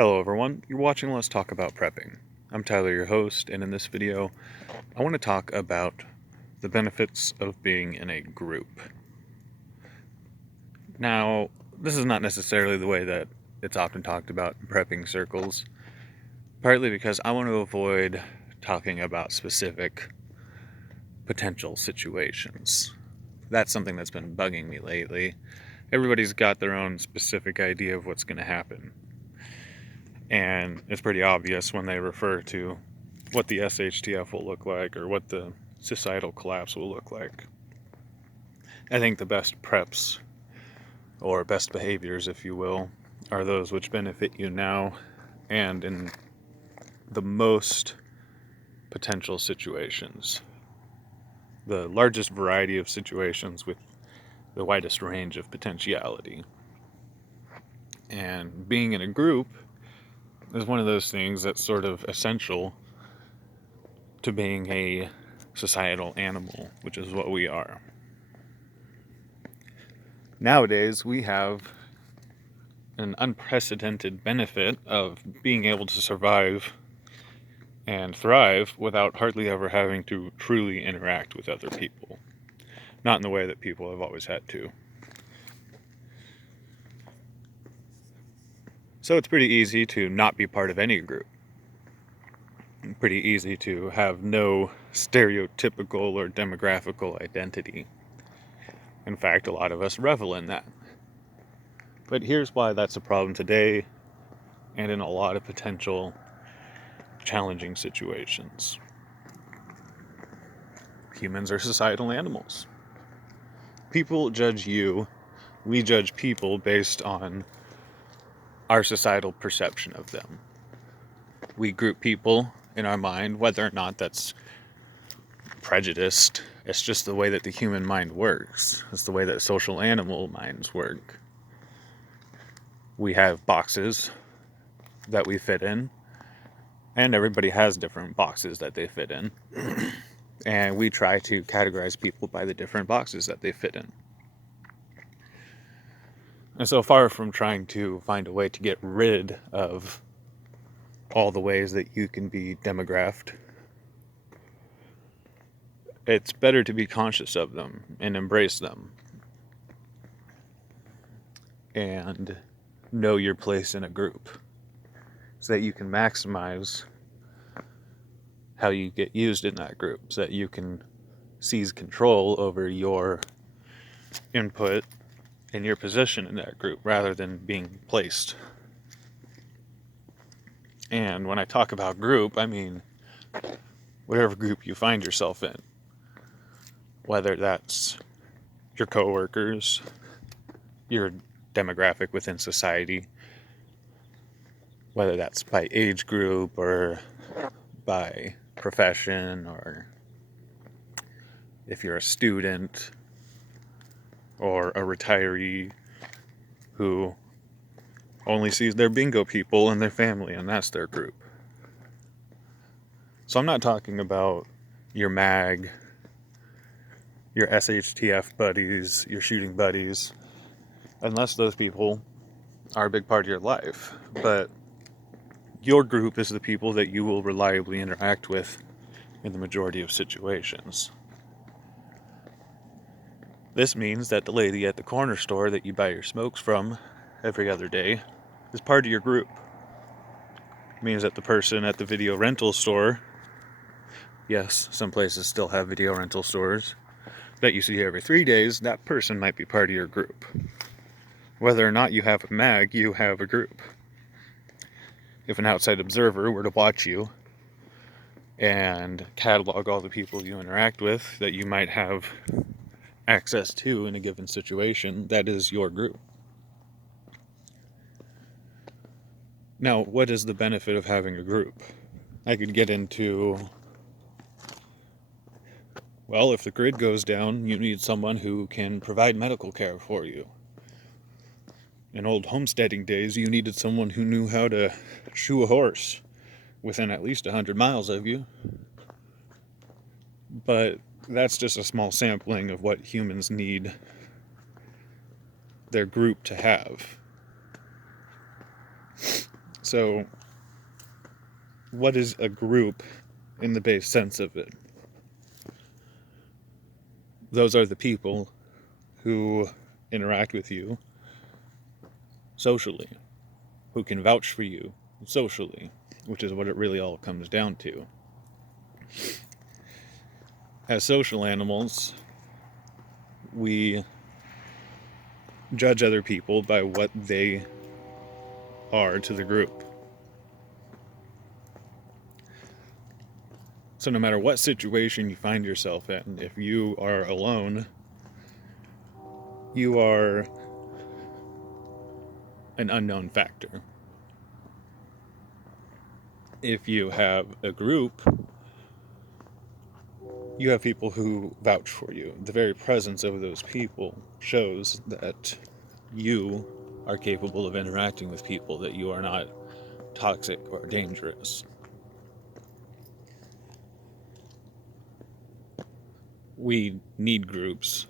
Hello everyone, you're watching Let's Talk About Prepping. I'm Tyler, your host, and in this video, I want to talk about the benefits of being in a group. Now, this is not necessarily the way that it's often talked about in prepping circles, partly because I want to avoid talking about specific potential situations. That's something that's been bugging me lately. Everybody's got their own specific idea of what's going to happen. And it's pretty obvious when they refer to what the SHTF will look like or what the societal collapse will look like. I think the best preps, or best behaviors, if you will, are those which benefit you now and in the most potential situations. The largest variety of situations with the widest range of potentiality. And being in a group is one of those things that's sort of essential to being a societal animal, which is what we are. Nowadays, we have an unprecedented benefit of being able to survive and thrive without hardly ever having to truly interact with other people. Not in the way that people have always had to. So it's pretty easy to not be part of any group. Pretty easy to have no stereotypical or demographical identity. In fact, a lot of us revel in that. But here's why that's a problem today and in a lot of potential challenging situations. Humans are societal animals. People judge you, we judge people based on our societal perception of them. We group people in our mind, whether or not that's prejudiced. It's just the way that the human mind works. It's the way that social animal minds work. We have boxes that we fit in, and everybody has different boxes that they fit in. And we try to categorize people by the different boxes that they fit in. And so far from trying to find a way to get rid of all the ways that you can be demographed, it's better to be conscious of them and embrace them and know your place in a group so that you can maximize how you get used in that group, so that you can seize control over your input and your position in that group rather than being placed. And when I talk about group, I mean whatever group you find yourself in. Whether that's your coworkers, your demographic within society, whether that's by age group or by profession, or if you're a student or a retiree who only sees their bingo people and their family, and that's their group. So I'm not talking about your MAG, your SHTF buddies, your shooting buddies, unless those people are a big part of your life. But your group is the people that you will reliably interact with in the majority of situations. This means that the lady at the corner store that you buy your smokes from every other day is part of your group. It means that the person at the video rental store, yes, some places still have video rental stores, that you see every 3 days, that person might be part of your group. Whether or not you have a MAG, you have a group. If an outside observer were to watch you and catalog all the people you interact with that you might have access to in a given situation, that is your group. Now, what is the benefit of having a group? I could get into, well, if the grid goes down, you need someone who can provide medical care for you. In old homesteading days, you needed someone who knew how to shoe a horse within at least 100 miles of you. But that's just a small sampling of what humans need their group to have. So, what is a group in the base sense of it? Those are the people who interact with you socially, who can vouch for you socially, which is what it really all comes down to. As social animals, we judge other people by what they are to the group. So no matter what situation you find yourself in, if you are alone, you are an unknown factor. If you have a group, you have people who vouch for you. The very presence of those people shows that you are capable of interacting with people, that you are not toxic or dangerous. We need groups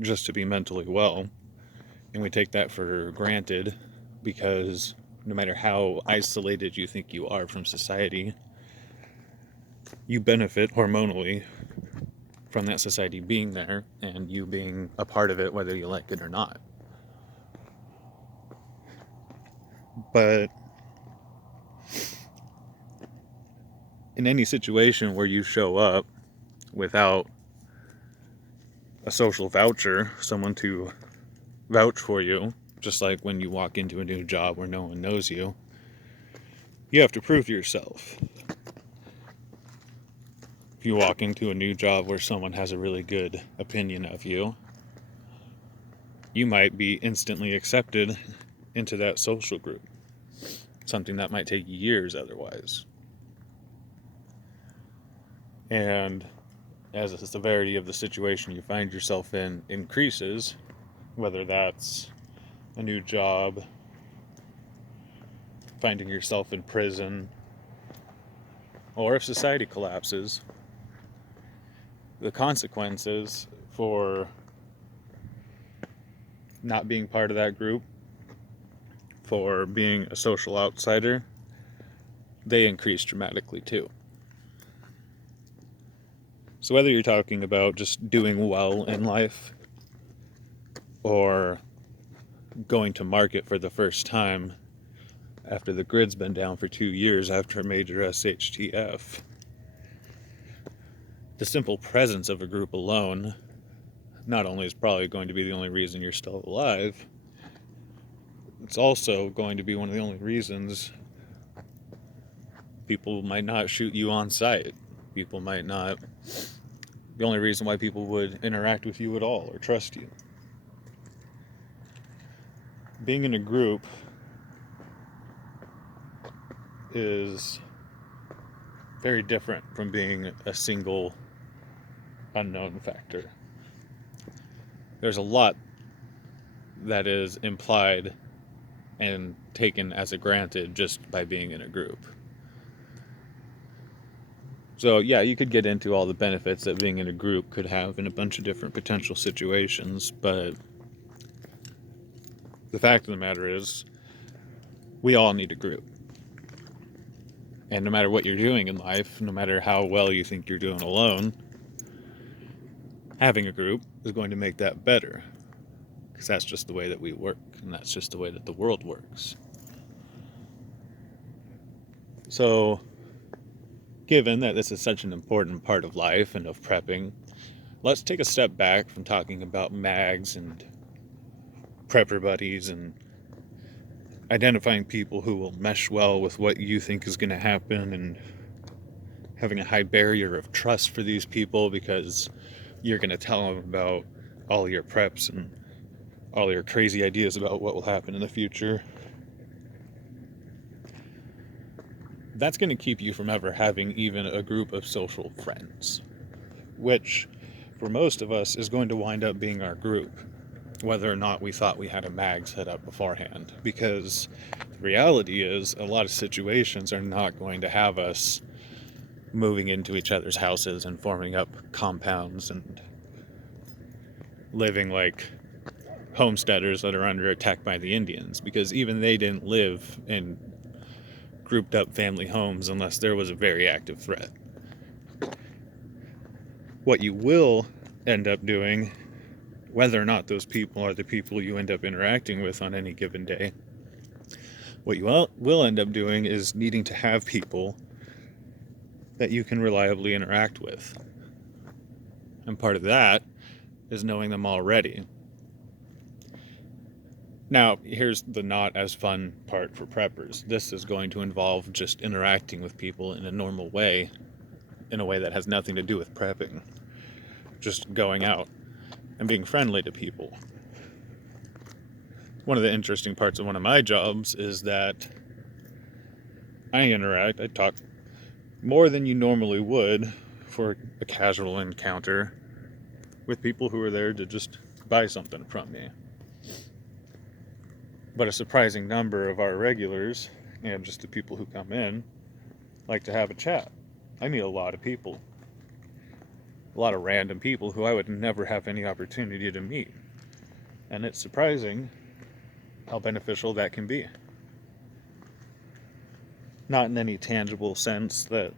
just to be mentally well, and we take that for granted because no matter how isolated you think you are from society, you benefit hormonally from that society being there and you being a part of it, whether you like it or not. But in any situation where you show up without a social voucher, someone to vouch for you, just like when you walk into a new job where no one knows you, you have to prove yourself. If you walk into a new job where someone has a really good opinion of you, you might be instantly accepted into that social group, something that might take years otherwise. And as the severity of the situation you find yourself in increases, whether that's a new job, finding yourself in prison, or if society collapses, the consequences for not being part of that group, for being a social outsider, they increase dramatically too. So whether you're talking about just doing well in life or going to market for the first time after the grid's been down for 2 years after a major SHTF, the simple presence of a group alone not only is probably going to be the only reason you're still alive, it's also going to be one of the only reasons people might not shoot you on sight. People might not... The only reason why people would interact with you at all or trust you. Being in a group is very different from being a single unknown factor. There's a lot that is implied and taken as a granted just by being in a group. So yeah, you could get into all the benefits that being in a group could have in a bunch of different potential situations, but the fact of the matter is, we all need a group. And no matter what you're doing in life, no matter how well you think you're doing alone, having a group is going to make that better. Because that's just the way that we work, and that's just the way that the world works. So, given that this is such an important part of life and of prepping, let's take a step back from talking about mags and prepper buddies and identifying people who will mesh well with what you think is going to happen and having a high barrier of trust for these people because you're going to tell them about all your preps and all your crazy ideas about what will happen in the future. That's going to keep you from ever having even a group of social friends, which for most of us is going to wind up being our group, whether or not we thought we had a mag set up beforehand, because the reality is a lot of situations are not going to have us moving into each other's houses and forming up compounds and living like homesteaders that are under attack by the Indians, because even they didn't live in grouped up family homes unless there was a very active threat. What you will end up doing, whether or not those people are the people you end up interacting with on any given day, what you will end up doing is needing to have people that you can reliably interact with. And part of that is knowing them already. Now, here's the not as fun part for preppers. This is going to involve just interacting with people in a normal way, in a way that has nothing to do with prepping. Just going out and being friendly to people. One of the interesting parts of one of my jobs is that I talk more than you normally would for a casual encounter with people who are there to just buy something from me. But a surprising number of our regulars, and just the people who come in, like to have a chat. I meet a lot of people. A lot of random people who I would never have any opportunity to meet. And it's surprising how beneficial that can be. Not in any tangible sense that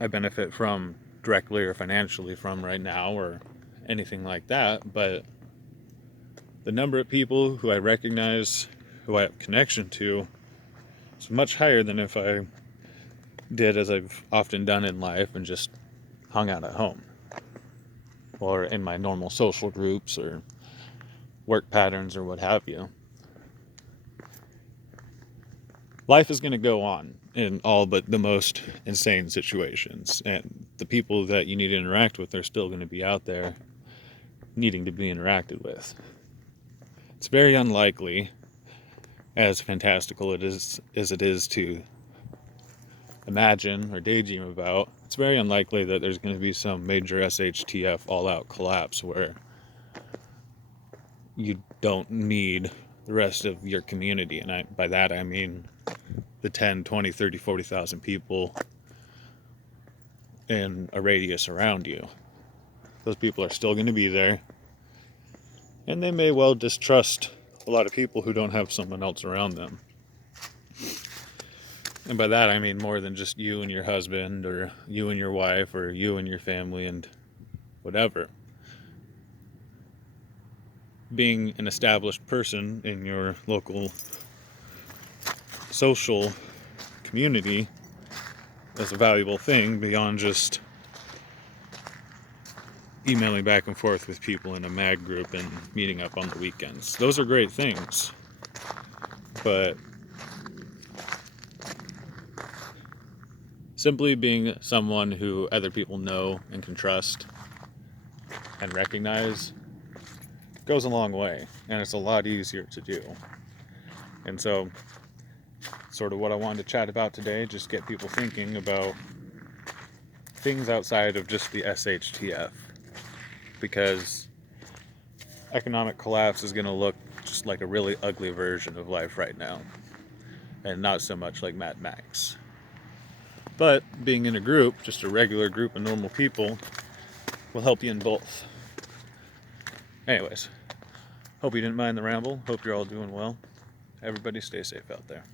I benefit from directly or financially from right now or anything like that, but the number of people who I recognize, who I have connection to, is much higher than if I did as I've often done in life and just hung out at home or in my normal social groups or work patterns or what have you. Life is going to go on in all but the most insane situations, and the people that you need to interact with are still going to be out there needing to be interacted with. It's very unlikely, as fantastical as it is to imagine or daydream about, it's very unlikely that there's going to be some major SHTF all-out collapse where you don't need the rest of your community. And by that I mean the 10, 20, 30, 40,000 people in a radius around you. Those people are still going to be there. And they may well distrust a lot of people who don't have someone else around them. And by that I mean more than just you and your husband or you and your wife or you and your family and whatever. Being an established person in your local social community is a valuable thing beyond just emailing back and forth with people in a mag group and meeting up on the weekends. Those are great things, but simply being someone who other people know and can trust and recognize goes a long way, and it's a lot easier to do. And so, sort of what I wanted to chat about today, just get people thinking about things outside of just the SHTF, because economic collapse is going to look just like a really ugly version of life right now, and not so much like Mad Max. But being in a group, just a regular group of normal people, will help you in both. Anyways, hope you didn't mind the ramble. Hope you're all doing well. Everybody stay safe out there.